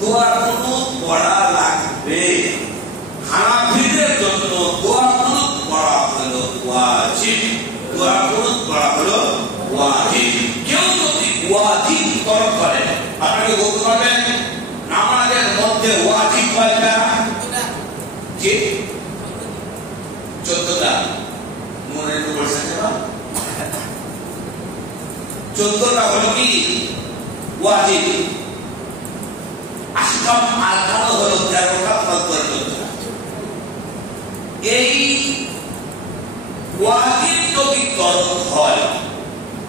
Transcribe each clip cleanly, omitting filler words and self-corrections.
দোয়া কুনুত পড়া লাগবে। হানাফিদের জন্য দোয়া কুনুত পড়া হলো ওয়াজিব। দোয়া কুনুত পড়া হলো ওয়াজিব। কেউ যদি ওয়াজিব তরক করে, আপনাকে বলতে পারবেন নামাজের মধ্যে ওয়াজিব কয়টা? জি 14টা। মনে পড়ছে না? 14টা হলো কি ওয়াজিব। আহকাম আরকান হলো 13টা, ফরজ 14টা। এই ওয়াজিব যদি তরক হয়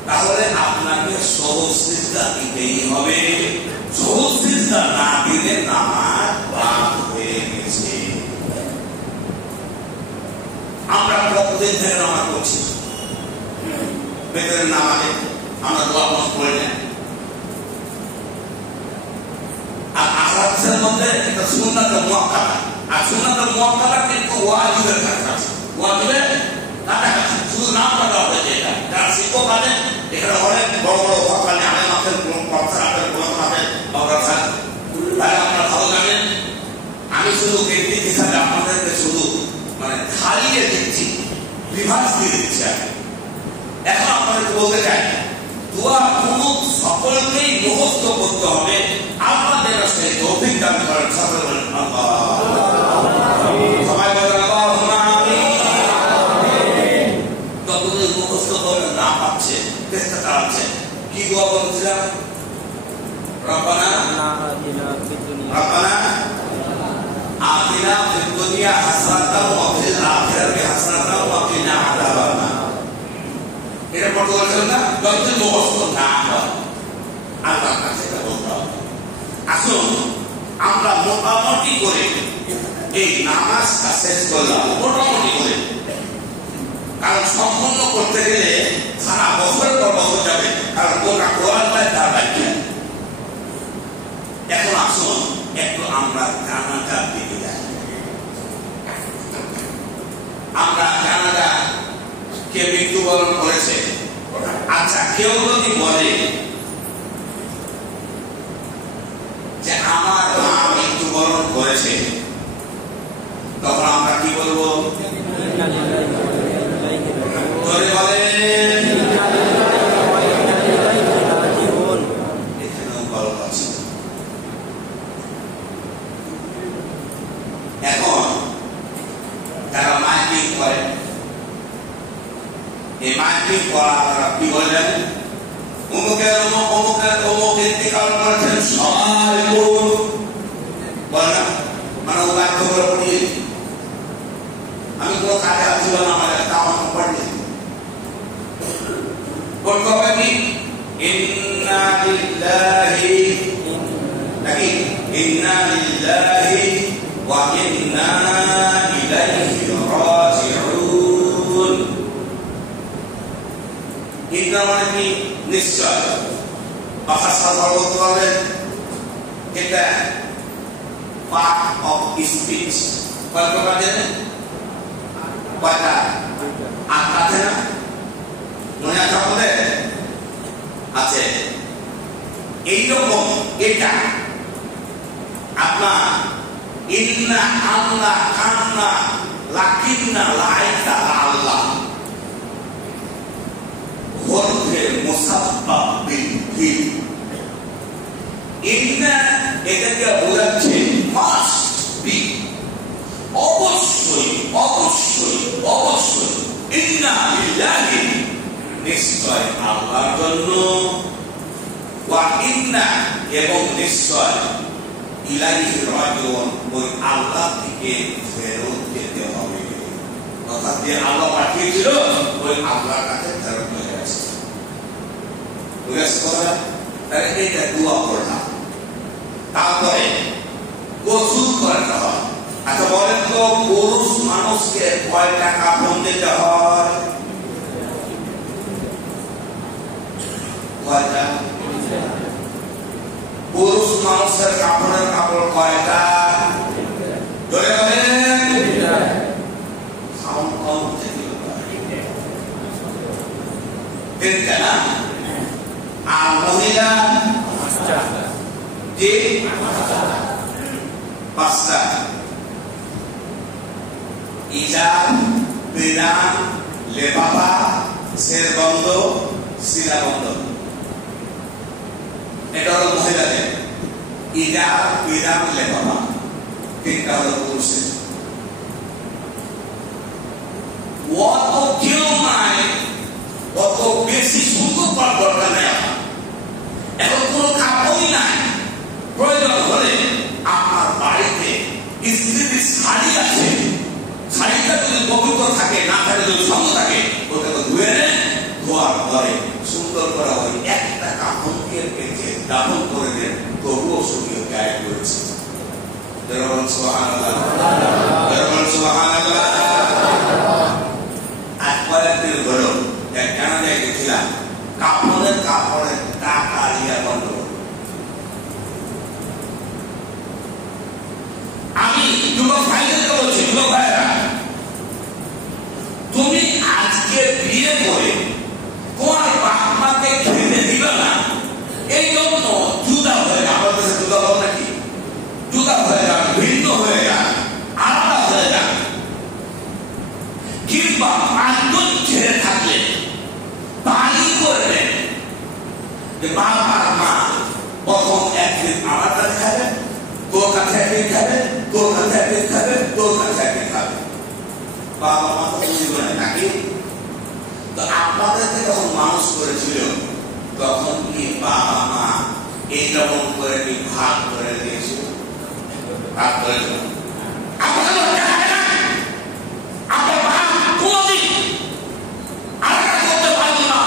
তাহলে আপনাকে সহজ সিজদা দিতেই হবে। সহজ সিজদা না দিলে নামাজ বাদ হয়ে গেছে। আমরা কতদিন থেকে নামাজ পড়ছি? বেতনের নামাজে আমরা দোয়া পড়ে নেই। আর আসাদের মধ্যে একটা সুন্নাত মুআক্কাদা, আর সুন্নাত মুআক্কাদা কিন্তু ওয়াজিবের কাছাকাছি। ওয়াজিবের কাছাকাছি শুধু নাম করা হয়েছে। এটা যারা শিক্ষক আছেন এখানে অনেক বড় বড় ওয়াকালে আলেম আছেন, প্রফেসর আছেন, প্রফেসর আছেন, আছেন, তাই আপনারা ভালো জানেন। আমি শুধু ব্যক্তিগত হিসাবে আপনাদেরকে শুধু মানে খালিয়ে দিচ্ছি, বিভাগ দিয়ে দিচ্ছি। এখন আপনাদেরকে বলতে চাই দোয়া কুনুত সকলকেই মুখস্থ করতে হবে। আপনাদের সেই তৌফিক দান করেন। সকলে বলেন সবাই বলেন আল্লাহুম্মা আমিন। যতদিন মুখস্থ করে না পাচ্ছে, চেষ্টা চালাচ্ছে। কি দোয়া বলছিলাম? রব্বানা আতিনা ফিদ দুনিয়া হাসানাতাও ওয়া ফিল আখিরাতি হাসানাতাও ওয়া কিনা আযাবান নার। এটা পড়তে বলছেন না? যতদিন মুখস্থ না হয় আল্লাহর কাছে বলতে হবে। আসুন আমরা মোটামুটি করে এই নামাজটা শেষ করলাম, মোটামুটি করে। কারণ সম্পূর্ণ করতে গেলে সারা বছরের পর বছর যাবে, কারণ গোটা কোরআনটাই তার ব্যাখ্যা। এখন আসুন একটু আমরা জানাজার দিকে যাই। আমরা জানাজা কে মৃত্যুবরণ করেছে। আচ্ছা, কেউ যদি বলে যে আমার মা মৃত্যুবরণ করেছে, তখন আমরা কি বলবো? ধরে বলেন এখানেও গল্প আছে। এখন যারা মাইকিং করে, এই মাইকিং করা কি বলেন? অমুকের অমুক অমুকের অমুক ইন্তিকাল করেছেন, সবাই করুন বলে না? মানে ও বাধ্য করে পড়িয়ে। আমি কোনো কাজে আসছিল না, আমার একটা আমার পড়িয়ে বলতে হবে কি ইন্না লিল্লাহি নাকি ইন্না লিল্লাহি ওয়া ইন্না ইলাইহি রাজিউন। ইন্না মানে কি? নিশ্চয়। ভাষা সাধারণ বলতে হবে এটা পার্ট অফ স্পিচ। কয় প্রকার জানেন? কয়টা? 8 আছে না? মনে আছে আপনাদের? আছে। এইরকম এটা আপনার ইন্না আল্লাহ কান্না লাকিন্না লাইকা আল্লাহ হরফে মুসাব্বাব বিল ফিল। ইন্না এটাকে বোঝাচ্ছে মাস্ট বি, অবশ্যই অবশ্যই অবশ্যই। ইন্না লিল্লাহি নিশ্চয় আল্লাহর জন্য, ওয়া ইন্না এবং নিশ্চয় ইলাইহি রাজিউন ওই আল্লাহ থেকে ফেরত যেতে হবে। অর্থাৎ যে আল্লাহ পাঠিয়েছিল ওই আল্লাহর কাছে ফেরত হয়ে গেছে। বুঝেছ কথা? তাহলে এটা দোয়া করলাম। তারপরে গোসল করতে হয়। আচ্ছা বলেন তো পুরুষ মানুষকে কয়টা কাপড় দিতে হয়? কয়টা? পুরুষ মানুষের কাপড়ের কাপড় কয়টা? ধরে বলেন। সাউন্ড কম থেকে তিনটা না? আর মহিলা যে পাঁচটা ইজার বিধান লেবাবা শেরবন্ধ শিলাবন্ধ এটা হলো মহিলাদের ইজার বিধান লেবাবা তিনটা হলো পুরুষের অত কেউ নাই অত বেশি সুন্দর করার দরকার নেই এখন কোনো কাপড়ই নাই প্রয়োজন হলে আপনার বাড়িতে স্ত্রীর শাড়ি আছে শাড়িটা যদি পবিত্র থাকে না থাকে যদি সঙ্গ থাকে ওটাকে ধুয়ে নেন ধোয়ার পরে সুন্দর করে ওই একটা কাপড়কে পেঁচে দাফন করে দেন তবুও শুকিয়ে গায়ে করেছে সুবহানাল্লাহ সুবহানাল্লাহ আর কয়েকদিন হলো কানাডায় গেছিলাম কাপড়ের টাকা ইয়া বন্ধ আমি যুবক ভাইদেরকে বলছি যুবক ভাইরা তুমি আজকে বিয়ে করে তোমার বাপ মাকে খেতে দিবে না এই জন্য জুদা হয়ে যাবে আমাদের দেশে জুদা হবে নাকি জুদা হয়ে যাবে ভিন্ন হয়ে যাবে আলাদা হয়ে যাবে কিংবা পাঁচজন ছেড়ে থাকলে বাড়ি করবেন যে বাবা আর মা প্রথম একদিন আমার কাছে খাবে তোর কাছে একদিন খাবে তোর কাছে একদিন খাবে তোর কাছে একদিন খাবে বাবা মা তো বুঝবে না নাকি তো আপনাদেরকে যখন মানুষ করেছিল তখন কি বাবা মা এই রকম করে কি ভাগ করে দিয়েছিল ভাগ করেছিল আপনাদের আপনার বাপ কোনদিন আলাদা করতে পারবে না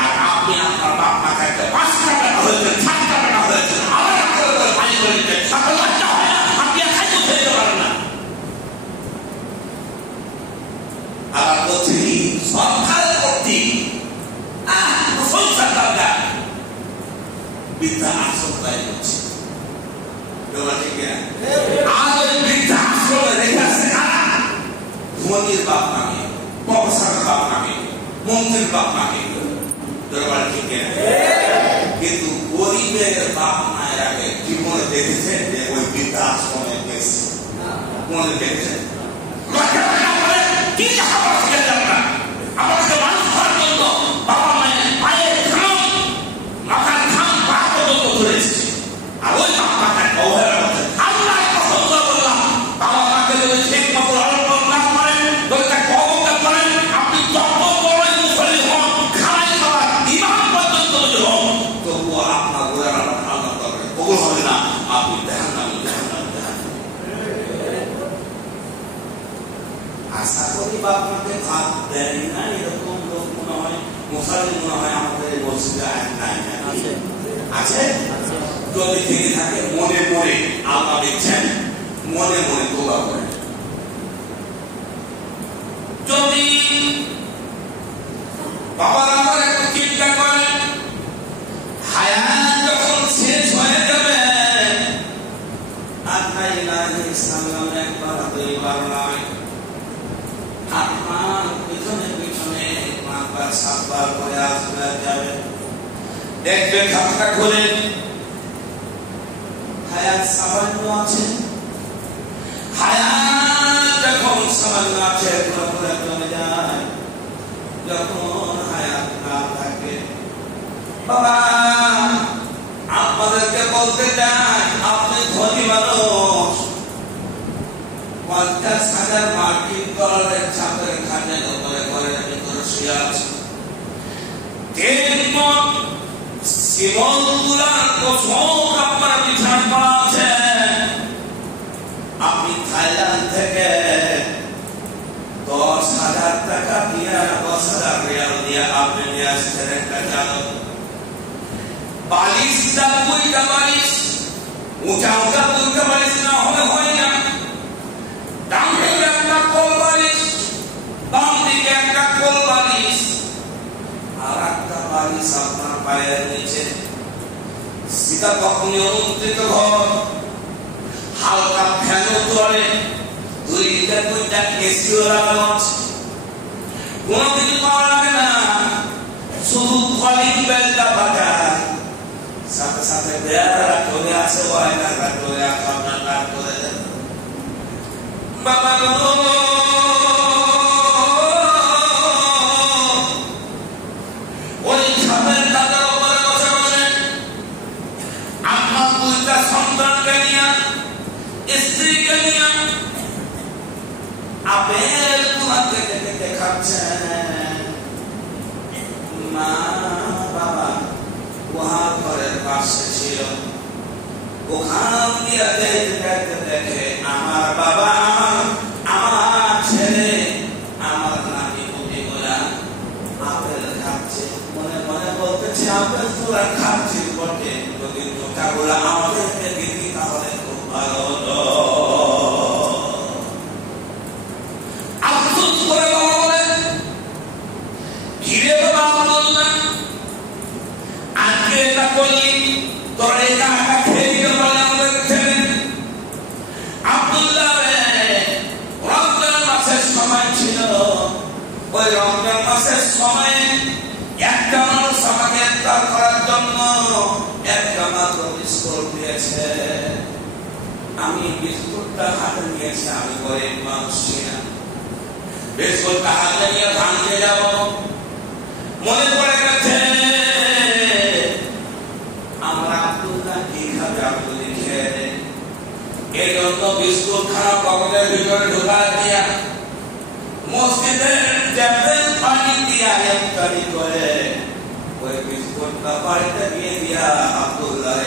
আর আপনি আপনার বাপ মাকে 5 টাকা হয়েছে 7 টাকা হয়েছে আলাদা করে পানি করে দিতে সকল বাচ্চা হয় না আপনি খাইতে খেতে পারেন না আবার বলছি সরকার কর্তৃক সংসার দরকার বৃদ্ধা আশ্রম তৈরি করছে আর ওই বৃদ্ধা আশ্রমে রেখে আসছে ধনীর বাপ নামে প্রফেসরের বাপ নামে মন্ত্রীর বাপ নামে কিন্তু গরিবের বাপ মায়ের আগে জীবনে দেখেছেন যে ওই বৃদ্ধা আশ্রমে গেছে মনে দেখেছেন কি আমাদেরকে মানুষ হওয়ার জন্য বাবা মায়ের পায়ের ঘাম মাথার ঘাম পা পর্যন্ত ধরে এসেছে আর ওই বাপ মাকে অবহেলা করছে আল্লাহ পছন্দ করলাম বাবা মাকে যদি ঠিক মতো লালন না করেন যদি তাকে অবজ্ঞা করেন আপনি যত বড়ই মুসলিম হন খাই খাবার ইমান পর্যন্ত যদি হন তবুও আপনার গোড়া আল্লাহ করবে কবুল হবে না আপনি আশা করি বাপ মাকে ভাত দেন না এরকম লোক মনে হয় মুসলিম মনে হয় আমাদের মসজিদে নাই আছে যদি থেকে থাকে মনে মনে আল্লাহ দেখছেন মনে মনে তোবা করেন যদি বাবা আমার একটু চিন্তা করেন হায়াত যখন শেষ হয়ে যাবে আর তাই ইসলাম একবার দুইবার নয় আপনার পিছনে পিছনে 5 বার 7 বার করে আসবে যাবে দেখবেন খাতা খুলে হায়াত সামান্য আছে হায়াত যখন সামান্য আছে পুরোপুরি চলে যায় যখন হায়াত না থাকে বাবা আপনাদেরকে বলতে চাই আপনি ধনী মানুষ 50,000 মার্কিন ডলারের ছাপের খানে করে করে ভিতরে শুয়ে আছে 3 মণ সিমন তুলার কসম আপনার বিছানা করা আছে আপনি থাইল্যান্ড থেকে 10,000 টাকা দিয়ে 10,000 রিয়াল দিয়ে আপনি নিয়ে আসছেন একটা চাদর বালিশটা 2টা বালিশ উঁচা উঁচা 2টা বালিশ না হলে হয় না ডান দিকে একটা কোল বালিশ বাম দিকে একটা কোল বালিশ আর একটা বালিশ আপনার পায়ের নিচে সীতা কখনই অনুমোদিত ঘর হালকা ফ্যানও চলে 2টা এসিও লাগানো আছে কোনো কিছু পাওয়া লাগে না শুধু কলিং বেলটা বাজায় সাথে সাথে দেয়ারা চলে আসে ওয়াইনারা চলে আসে আপনার কাজ করে দেন বাবা ওই খামের দাদার উপরে বসে বসে আমার দুইটা সন্তানকে নিয়ে স্ত্রীকে নিয়ে আপেল কুমাতে দেখে খাচ্ছেন মা বাবা ওহার ঘরের পাশে ছিল ওখান দিয়ে দেখতে দেখে আমার বাবা আমার ছেলে আমার নাতি পুতি গোলা আপেল খাচ্ছে মনে মনে বলতেছে আপেল তোরা খাচ্ছিস বটে যদি টোকাগুলা আমাদেরকে দিবি তাহলে খুব ভালো হতো আফসোস করে বাবা বলে ঘিরে বাবা আব্দুল্লাহ আজকে এটা করলি তোর একা একা খেয়ে দিতে পারলে আমাদের ছেলে আব্দুল্লাহ রমজান মাসের সময় ছিল ওই রমজান মাসের সময় একটা মানুষ আমাকে ইফতার করার জন্য একটা মাত্র বিস্কুট দিয়েছে আমি বিস্কুটটা হাতে নিয়েছি আমি গরিব মানুষ ছিলাম বিস্কুটটা হাতে নিয়ে ভাঙতে যাব মনে পড়ে গেছে আমরা আব্দুল্লাহ কি খাবে আব্দুল্লাহ খেয়ে দেয় এই জন্য বিস্কুট খানা পকেটের ভিতরে ঢোকা দিয়া মসজিদের টেবিল পানি দিয়া ইফতারি করে ওই বিস্কুটটা বাড়িতে দিয়ে দিয়া আব্দুল্লাহ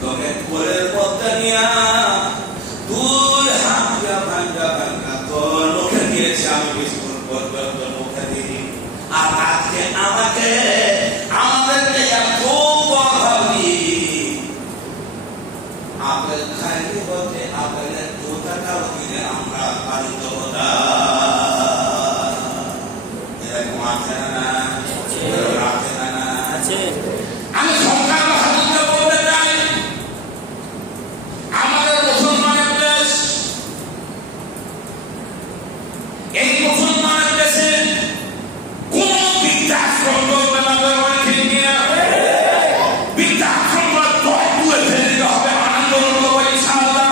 তোকে কোলের মধ্যে নিয়া দূর হাত দিয়া ভাঙ্গা ভাঙ্গা তোর মুখে দিয়েছে আমি বিস্কুট পর্যন্ত মুখে দিই আর আজকে আমাদেরকে এত ভাবি আপেল খাইলে বলতে আপেলের জুতাটাও কিনে আমরা পালিত হতাম এরকম আছে না আমি সরকার হাতে বলতে চাই আমাদের মুসলমানের দেশ এই মুসলমানের দেশে কোন বৃদ্ধাশ্রম চলবে না ঠিক কিনা বৃদ্ধাশ্রম তুলে ফেলে দিতে হবে আনন্দ ইনশাআল্লাহ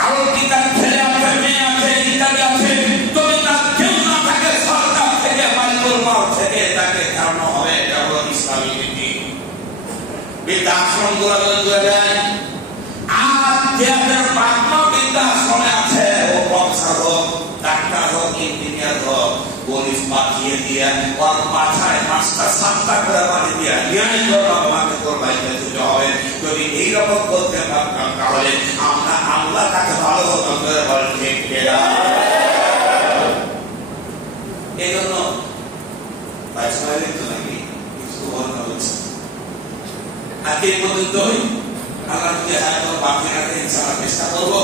কারণ কি তার ছেলে আছে মেয়ে আছে ইত্যাদি আছে তবে তার কেউ না থাকে সরকার থেকে বাইতুল মাল থেকে তাকে খাওয়ানো হবে এটা হলো ইসলামী নীতি বৃদ্ধাশ্রম গুলো তুলে দেয় আর যাদের বাবা বৃদ্ধাশ্রমে আছে ও প্রফেসর হোক ডাক্তার হোক ইঞ্জিনিয়ার হোক পুলিশ পাঠিয়ে দিয়ে ওর মাথায় 5টা 7টা করে বাড়ি দিয়ে ন্যায় করবো আমাকে তোর বাড়িতে যেতে হবে যদি এইরকম করতে পারতাম তাহলে আমরা আল্লাহ তাকে ভালো হতাম করে বলেন ঠিক এই জন্য তো নাকি কিছু বলতে হচ্ছে আজকে পর্যন্ত আল্লাহ যদি বাকি রাখে ইনশাআল্লাহ চেষ্টা করবো